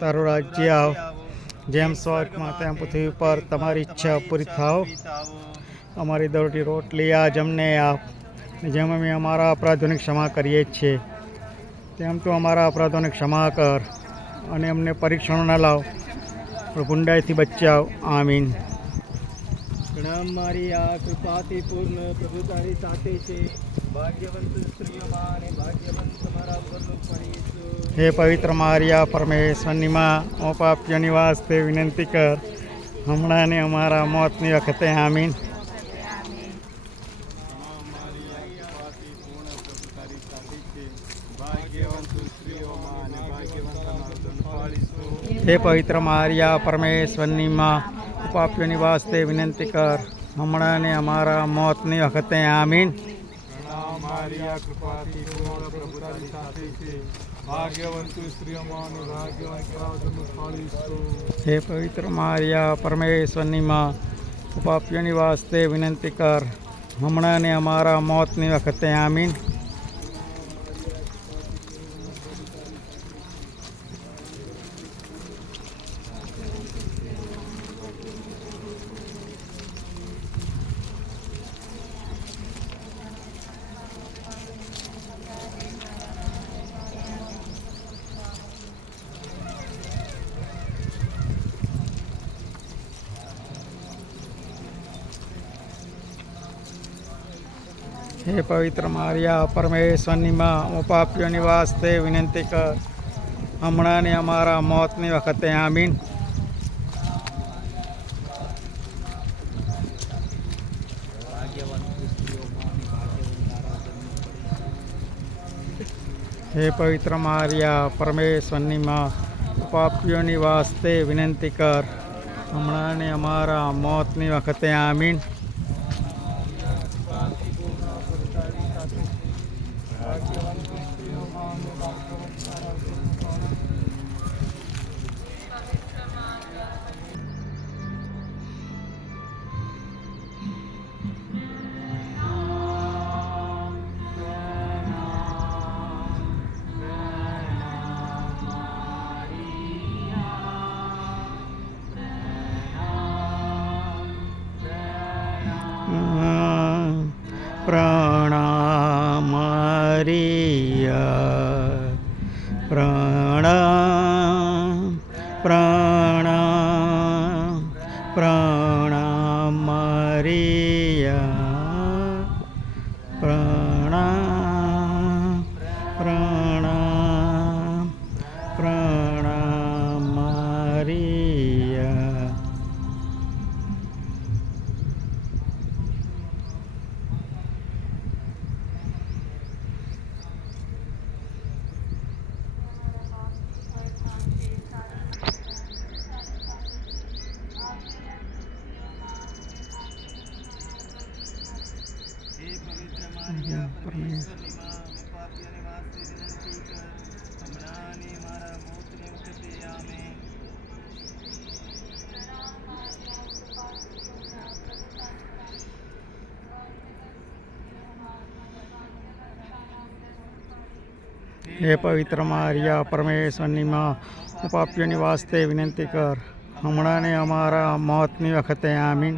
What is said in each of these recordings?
તારું રાજ્ય આવ. જેમ સ્વર્ગમાં તેમ પૃથ્વી પર તમારી ઈચ્છા પૂરી થાવ અમારી દરોટી રોટલી આજ અમને આપ. જેમ અમે અમારા અપરાધોની ક્ષમા કરીએ જ છીએ. તેમ તું અમારા અપરાધોને ક્ષમા કર અને અમને પરીક્ષણો ન લાવ. પણ ગુંડાઈથી બચાવ. આમીન. પ્રણામ મારી આ કૃપાથી પૂર્ણ પ્રભુ તારી સાથે છે. ભાગ્યવંત સ્ત્રીઓમાં અને ભાગ્યવંત તમારા ફળ ઈસુ. હે પવિત્ર મારિયા, પરમેશ્વરની માં ઓ પાપ્ય નિવાસ તે વિનંતી કર. હમણાં ને અમારા મોતની વખતે, આમીન. હે પવિત્ર મારિયા, પરમેશ્વરની માં ઓ પાપ્ય નિવાસ તે વિનંતી કર. હમણાં ને અમારા મોતની વખતે, આમીન. મારિયા, કૃપાથી પૂર્ણ પ્રભુતાની સાથે છે. ભાગ્યવંતુ હે પવિત્ર મારિયા પરમેશ્વરની માં ઉપાપ્યની વાસ્તે વિનંતી કર હમણાં ને અમારા મોતની વખતે આમીન હે પવિત્ર મારિયા પરમેશ્વરની માં, હું પાપ્યોની વાસ્તે વિનંતી કર. હમણાં ને અમારા મોતની વખતે, આમીન. હે પવિત્ર મારિયા પરમેશ્વરની માં ઉપાપ્યોની વાસ્તે વિનંતી કર. હમણાં ને અમારા મોતની વખતે, આમીન. હું વાસ્તે વિનંતી કર હમણાં મારા મોતને વખતે આમે. હે પવિત્ર મારિયા, પરમેશ્વરની માં હું પાપ્યોની વાસ્તે વિનંતી કર. હમણાં ને અમારા મોતની વખતે, આમીન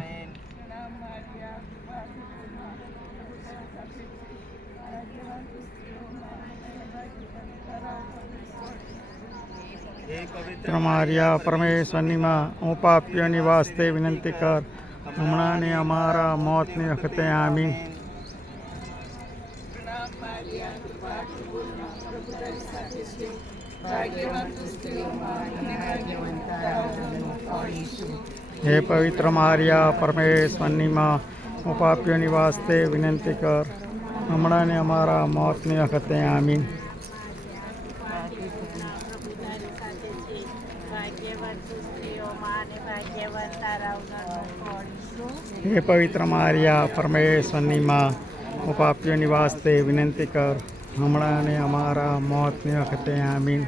હે પવિત્ર પવિત્ર મારિયા પરમેશ્વરની હું પાપ્યોની વાસ્તે વિનંતી કર. હમણાં ને અમારા મોતની વખતે આમીન. હે પવિત્ર માર્યા પરમેશ્વરની માં. હું પાપ્યોની વાસ્તે વિનંતી કર. હમણાં અમારા મોતની વખતે આમીન ભાગ્યવાન સ્ત્રીઓમાં અને ભાગ્યવાન તારા ઉદરનું ફળ ઈસુ. હે પવિત્ર મારિયા પરમેશ્વરની માં હું વાસ્તે વિનંતી કર. હમણાં ને અમારા મોતની વખતે આમીન.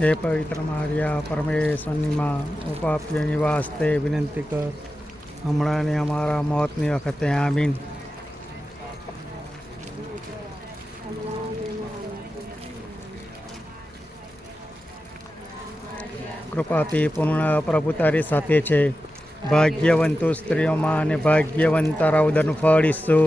હે પવિત્ર મારિયા પરમેશ્વરની માં હું પાપ્યોની વાસ્તે વિનંતી કર. હમણાં ને અમારા મોતની વખતે આમીન. કૃપાથી પૂર્ણ પ્રભુ તારી સાથે છે. ભાગ્યવંતુ સ્ત્રીઓમાં અને ભાગ્યવંત તારા ઉદરનું ફળ ઈસુ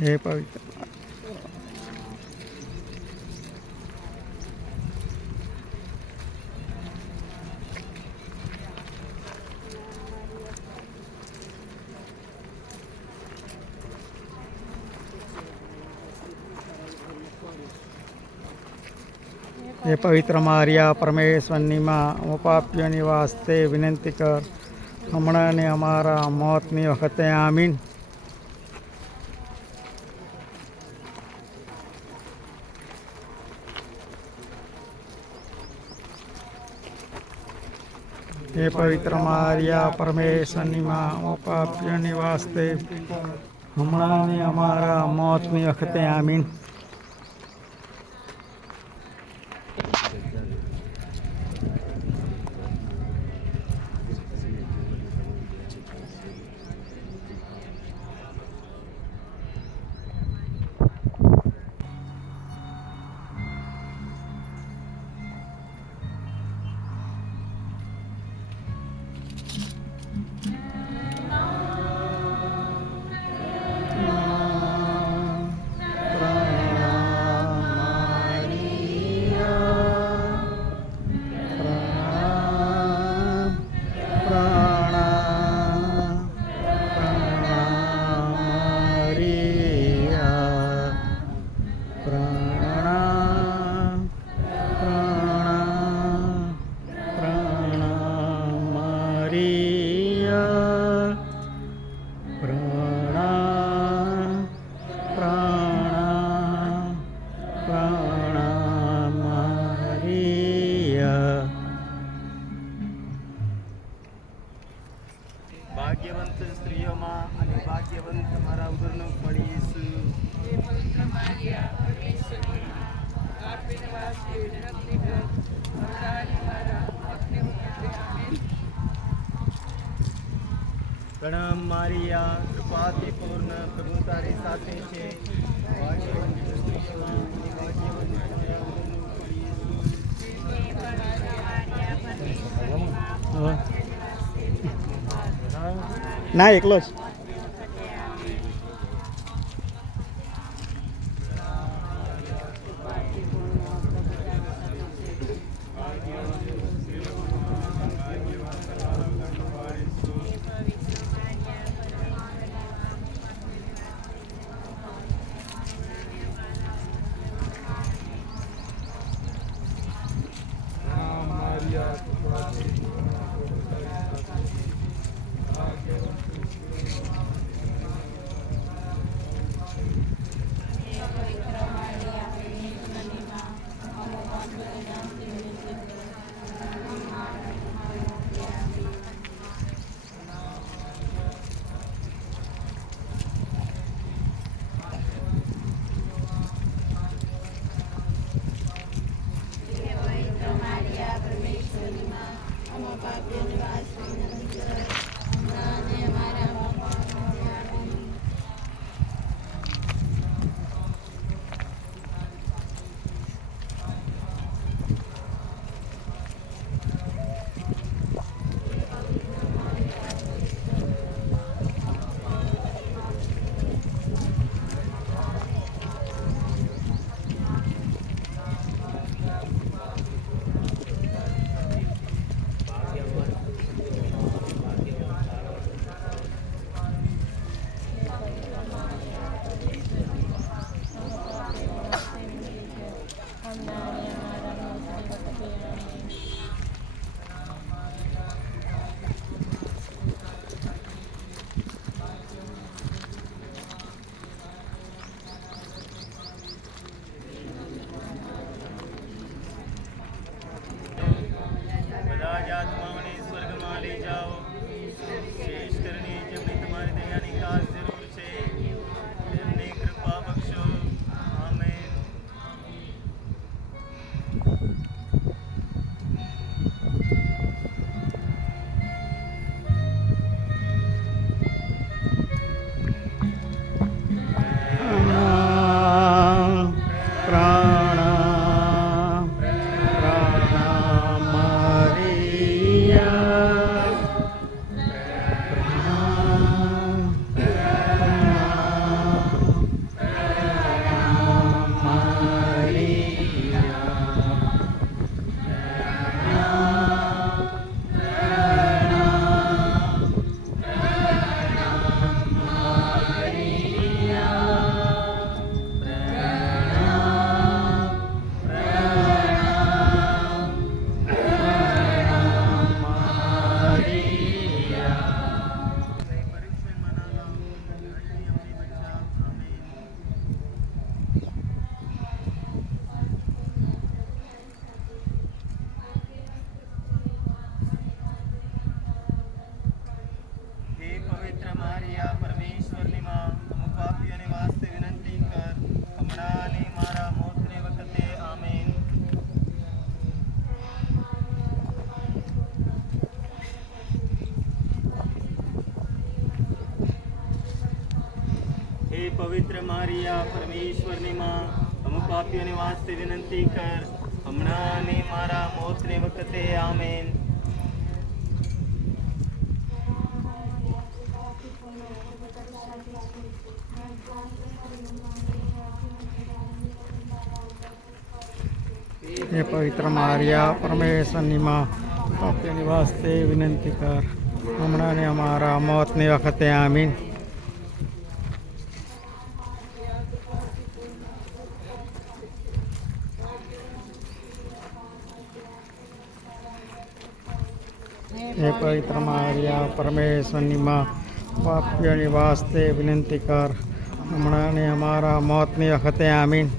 હે પવિત્ર પવિત્ર માર્યા પરમેશ્વરની માં હું વાસ્તે વિનંતી કર. હમણાં ને અમારા મોતની વખતે આમીન. હે પવિત્ર માર્યા પરમેશ્વરનીમાં પાપીઓની વાસ્તે. હમણાં ને અમારા મોતની વખતે આમીન. પ્રણામ મારિયા કૃપાથી પૂર્ણ પ્રભુ તારી સાથે છે. ના એકલો જ. પવિત્ર મારિયા પરમેશ્વરની માં અમ પાપીઓને વાસ્તે વિનંતી કર હમણાં અને મારા મોતની વખતે આમેન હે પવિત્ર મારિયા પરમેશ્વરની માં પાપીઓની વાસ્તે વિનંતી કર હમણાં ને અમારા મોતની વખતે આમીન હે પવિત્ર માર્યા પરમેશ્વરની માં પાપ્યની વાસ્તે વિનંતી કર હમણાં અમારા મોતની વખતે આમીન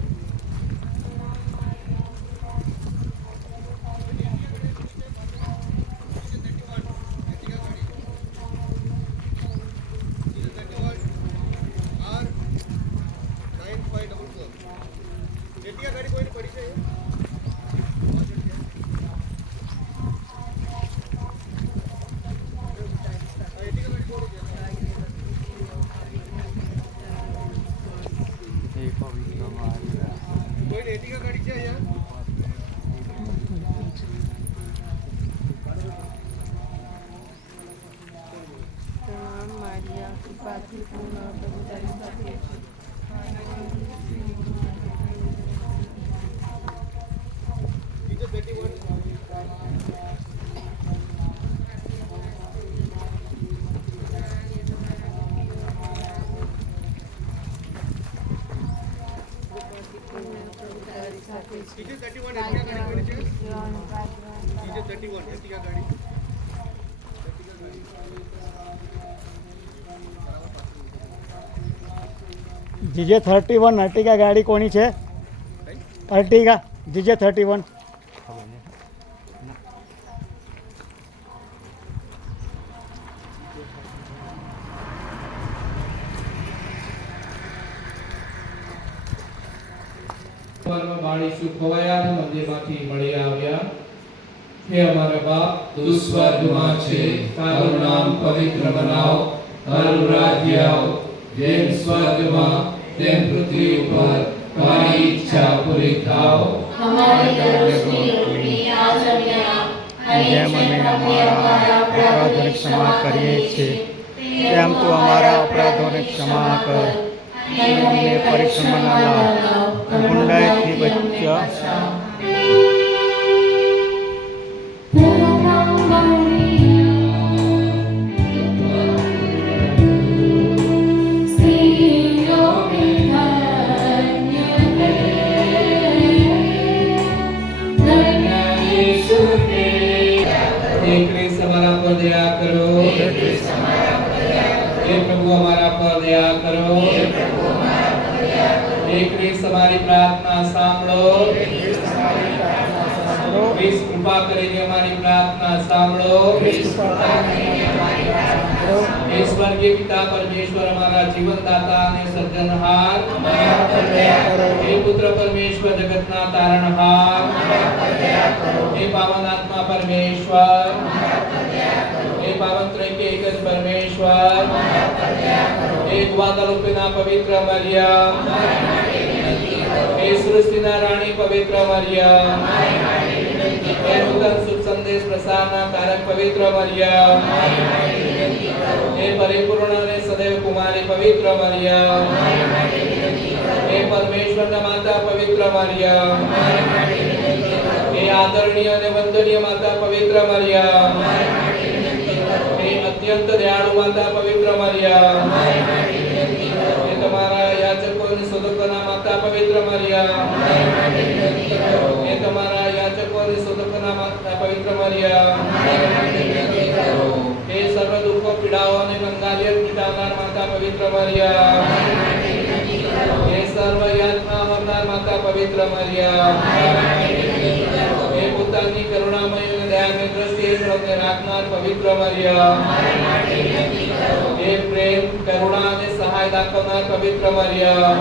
પ્રણામ મારિયા કૃપાથી પૂર્ણ પ્રભુ તારી સાથે છે જીજે થર્ટી વન અર્ટિગા ગાડી. કોની છે? અર્ટિગા જીજે થર્ટી વન પરમ બાળીશું ખોવાયા ને મંદિરમાંથી મળી આવ્યા હે અમારા બાપ તું સ્વર્ગમાં છે તારું નામ બનાવ રાજ્ય જેમ સ્વર્ગમાં તેમ પૃથ્વી ઉપર તમારી ઈચ્છા પૂરી થાવ અમારી દરરોજની રોટલી આજ અમને આપ અને જેમ અમે અમારા અપરાધોને ક્ષમા કરીએ છીએ. તેમ તું અમારા અપરાધોને ક્ષમા કર. અને અમને પરીક્ષામાં ન લાવ. ગુંડાઈથી બચ્ચા. ક્રિસ્ત કૃપા કરીને અમારી પ્રાર્થના સાંભળો. હે સ્વર્ગીય પિતા પરમેશ્વર અમારા જીવનદાતા અને સર્જનહાર હે પુત્ર પરમેશ્વર જગતના તારણહાર. હે પાવન આત્મા પરમેશ્વર. હે પાવન ત્રૈકે એક જ પરમેશ્વર. હે ગ્વાદાલુપેના પવિત્ર મરિયમ. હે સૃષ્ટિના રાણી પવિત્ર મરિયમ. હે નૂતન સંદેશ પ્રસારના તારક પવિત્ર મરિયમ. હે પરિપૂર્ણ અને સદૈવ કુમારી પવિત્ર મરિયમ. હે પરમેશ્વરના માતા પવિત્ર મરિયમ. હે આદરણીય અને વંદનીય માતા પવિત્ર મરિયમ. હે અત્યંત દયાળુ માતા પવિત્ર મરિયમ હે તમારા યાચકો અને શોધકોના માતા પવિત્ર મરિયમ હે તમારા યાચકો અને શોધકોના માતા પવિત્ર મરિયમ હે સર્વ યાતના હરનાર માતા પવિત્ર મરિયમ હે પોતાની કરુણામય અને દ્રષ્ટિએ રાખનાર પવિત્ર મરિયમ પ્રેમ કરુણા અને સહાય દાખવનાર પવિત્ર મરિયમ.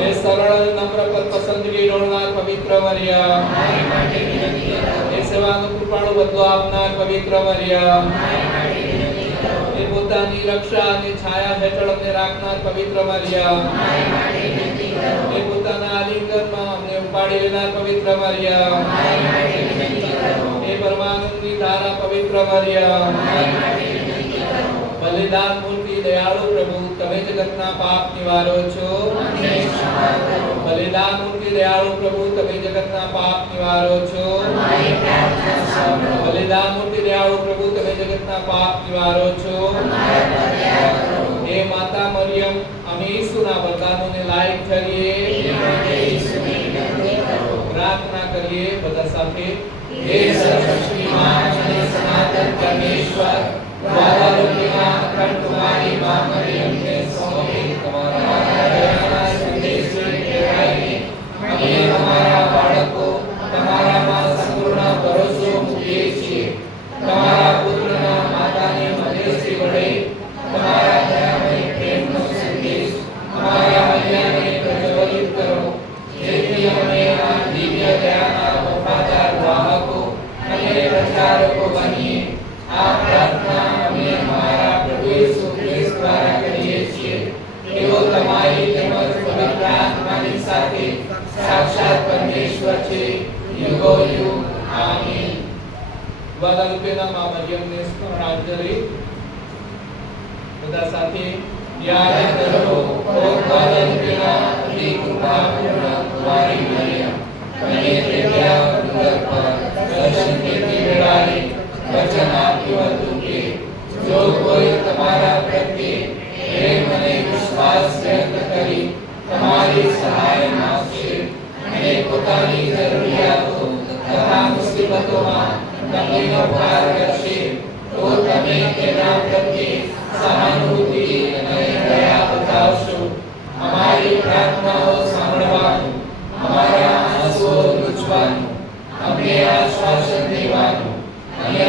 એ સરળ નમ્ર પર પસંદગી રોણનાર પવિત્ર મરિયમ. એ સેવાનું કૃપાળુ બદલો આપનાર પવિત્ર મરિયમ. એ પોતાની રક્ષા અને છાયા હેઠળ અમને રાખનાર પવિત્ર મરિયમ. એ પોતાના આલિંગનમાં અમને ઉપાડી લેનાર પવિત્ર મરિયમ. એ પરમાનંદની ધારા પવિત્ર મરિયા બલિદાન મૂર્તિ દયાળુ પ્રભુ તમે જગતના પાપ નિવારો છો બલિદાન મૂર્તિ દયાળુ પ્રભુ તમે જગતના પાપ નિવારો છો બલિદાન મૂર્તિ દયાળુ પ્રભુ તમે જગતના પાપ નિવારો છો હે માતા મરિયમ અમે ઈસુના વરદાનોને લાયક ઠરીએ પ્રાર્થના કરીએ બધા સાથે હે સર્વશક્તિમાન અને સનાતન પરમેશ્વર દ્વારા યાદ કરો ઓ વાદાલુપેના અતિ કૃપાપૂર્ણ કુમારી મરિયમ તમે તેના ઉદર પર દર્શન કેતી વેળાએ વચન આપ્યું હતું કે જો કોઈ તમારા પ્રત્યે પ્રેમ અને વિશ્વાસ વ્યક્ત કરી તમારી સહાય માંગશે અને પોતાની જરૂરિયાતો તથા મુસીબતોમાં તકલીફો પાર કરશે તો તમે તેના પ્રત્યે સહાનુભૂતિ દેવાનું અને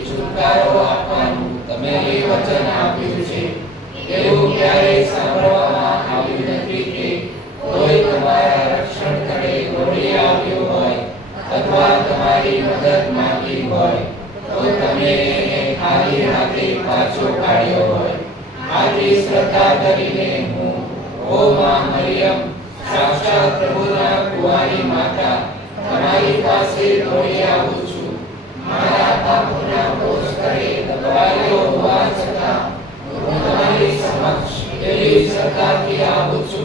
છુટકારો આપવાનું તમે વચન આપ્યું છે એવું ક્યારેય સાંભળવામાં આવ્યું નથી કે કોઈ તમારા રક્ષણ તળે દોડી હોય અથવા તમારી મદદ માંગી હોય તો તમે ખાલી હાથે પાછો કાઢ્યો હોય. આથી શ્રદ્ધા કરીને હું, ઓ માં મરિયમ, સાક્ષાત પ્રભુના કુંવારી માતા, તમારી પાસે દોડી આવું છું. મારા પાપોના બોજ કરે દબાયેલો હોવા છતાં, હું તમારી સમક્ષ એવી શ્રદ્ધાથી આવું છું.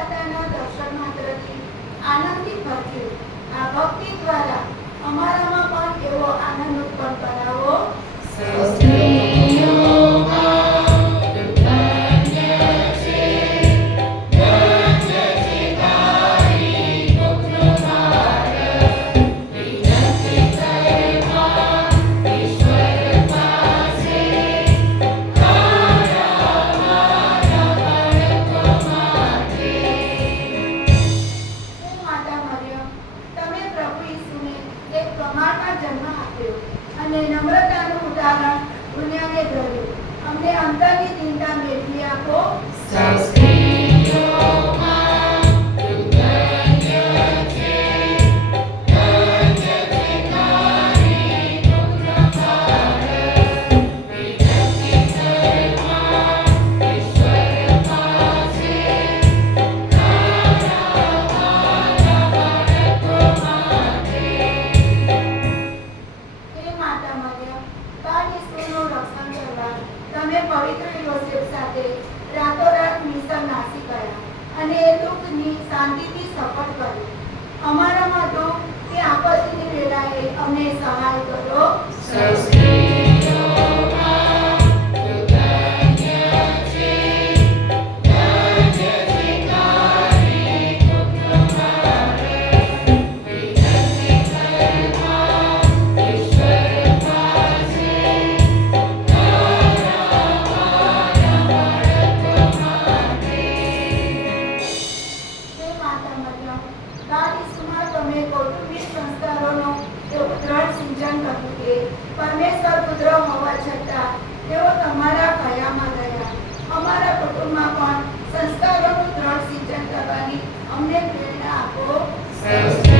મુક્તિદાતાના દર્શન માત્રથી આનંદિત ભક્તિ આ ભક્તિ દ્વારા અમારામાં પણ એવો આનંદ ઉત્પન્ન કરાવો. હે તારીખમાં તમે હોવા છતાં તેઓ તમારા ભયામાં રહ્યા. અમારા કુટુંબમાં પણ સંસ્કારોનું દ્રઢ સિંચન કરવાની અમને પ્રેરણા આપો.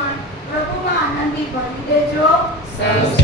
પણ પ્રભુમાં આનંદી બની દેજો. સૌ